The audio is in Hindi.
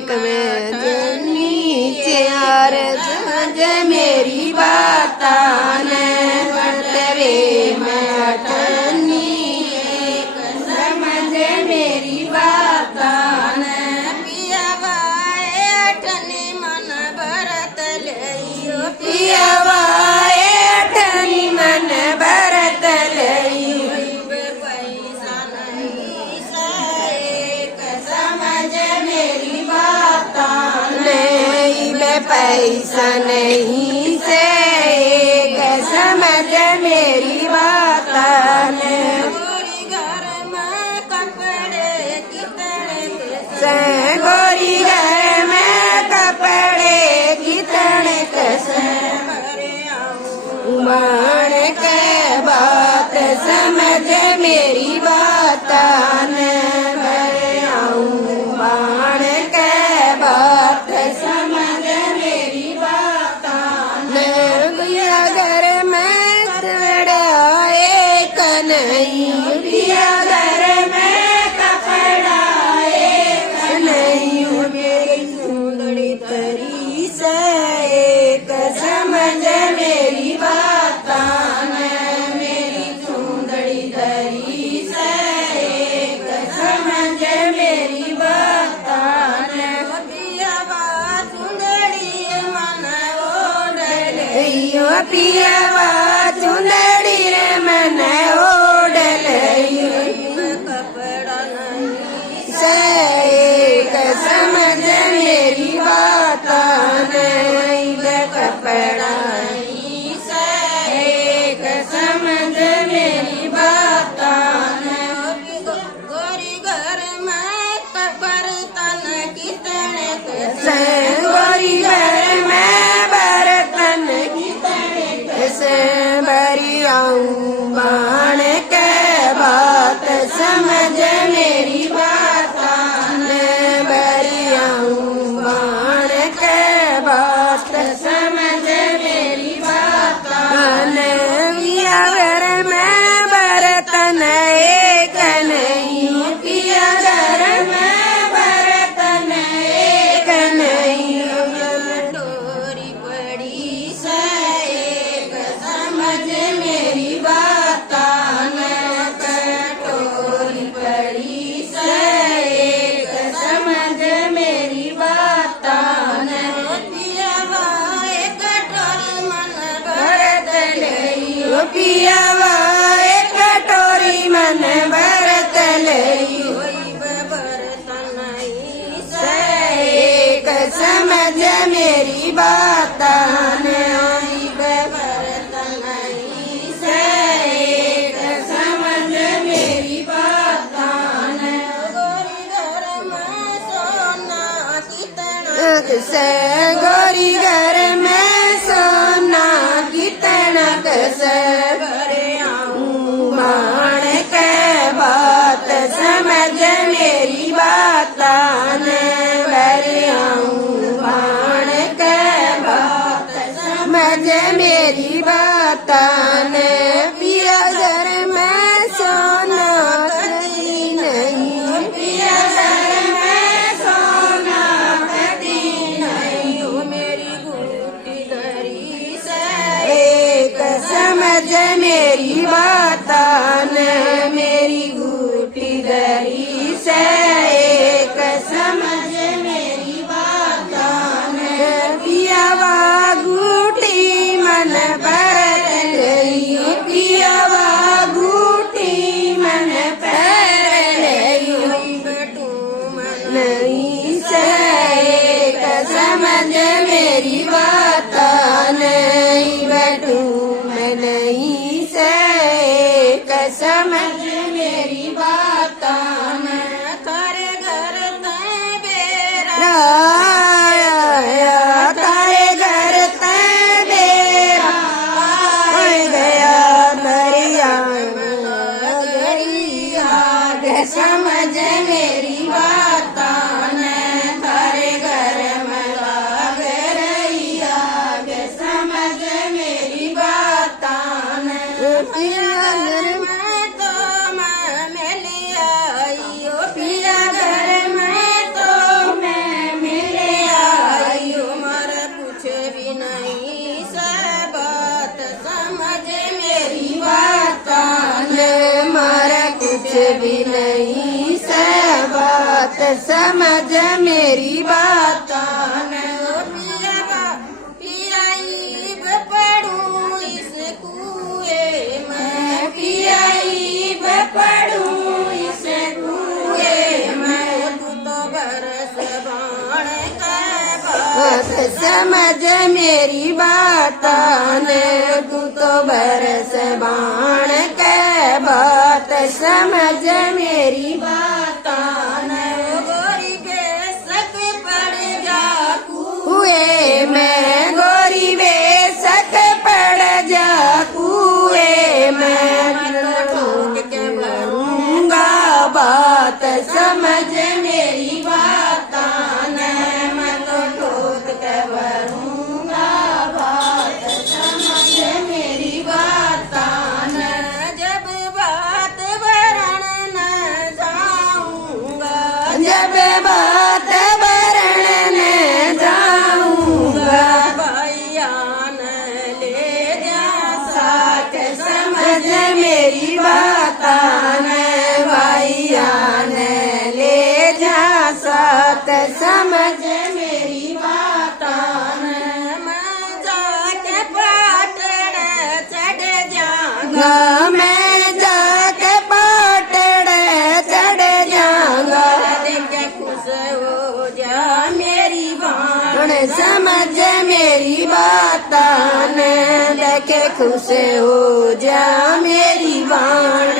एक में नीचे और समझ मेरी बात ने बटवे में अठनी एक समझ मेरी बात ने पियावा अठनी मन भरत लइयो पियावा अठनी मन भरत लइयो पैसा नहीं से समझ मेरी बात नहीं बे पैसा नहीं से समझ मेरी बात ने गोरी घर में कपड़े कितने से गोरी घर में कपड़े कितने कैसे भरे आऊं मान के बात समझ मेरी बात ने भरे आऊं बाण के बात समझ मेरी बात ने भैया घर में कपड़े एक नहीं भैया घर में कपड़ा एक नहीं मेरी सुंदरी तरी से एक समझ मेरी बात ने मेरी सुंदरी तरी से एक समझ मेरी बात ने पियावा सुंदरी मन ओढ़ले पियावा चुंदड़ी रे मन ओढ़ल कपड़ा नहीं से एक समझ मेरी बात नहीं कपड़ा नहीं से एक समझ मेरी बात गोरी घर में बर्तन कितने से गोरी घर में बर्तन से भरी आऊं बाण के बात समझ मेरी बात ने भरी आऊं बाण के बात समझ मेरी बात ने पिया घर में बर्तन एक नहीं पिया घर में बर्तन एक नहीं टोरी पड़ी से एक समझ मेरी बात ने कटोरी पड़ी से एक समझ मेरी बात ने पियावा एक टोरी मन भरत लइयो पियावा एक कटोरी मन भरत लइयो बर्तन नहीं से एक समझ मेरी बात ने बर्तन नहीं से एक समझ मेरी बात ने गोरी घर में सोना कितना से गोरी घर में सोना कितना कैसे भरे आऊं मान के बात समझ मेरी बात ने भरे आऊं मान के बात समझ मेरी बात ने पिया घर में सोना कहीं नहीं पिया घर में सोना कहीं नहीं मेरी गुटी धरी से एक समझ मेरी बात ने मेरी गुटी दरी से एक समझ मेरी बात ने पियावा गुटी मन भरत लइयो पियावा गुटी मन भरत लइयो बेटू मन नहीं से एक समझ मेरी बात नहीं बैठू मैं नहीं से एक समझ मेरी बात नहीं थारे घर तय बेरा आया तारे घर तय बेरा हो गया दरिया दरिया समझ मेरी बात ने थारे घर में लाग रैया समझ मेरी बात ने पिया घर मैं तो मैं लिया पिया घर में तो मैं समझ मेरी बातां ने पियाई पढ़ूं इस कुएं में पियाई पढ़ूं इस कुएं में तू तो बरस बाण का बात समझ मेरी बातां ने तू तो बरस बाण के बात समझ मेरी बातां ने गोरी बेसक पड़ जा कुएं में गोरी बेसक पड़ जा कुएं में ठोक के भरूंगा बात समझ मेरी बातां ने मैं तो ठोक के भरूंगा बात समझ मेरी बातां ने जब बात भरण न जाऊंगा जब बात भरण न जाऊंगा भैया न ले जा साथ समझ मेरी बातां ने भैया ने ले जा साथ समझ मेरी बातां ने मैं जाके पाटण चढ़ जाऊंगा गा मैं जाके पाटड़ चढ़ जाऊंगा देख खुश हो जा मेरी बाण ਹੁਣ समझ मेरी बातां ने देखे खुश हो जा मेरी बाण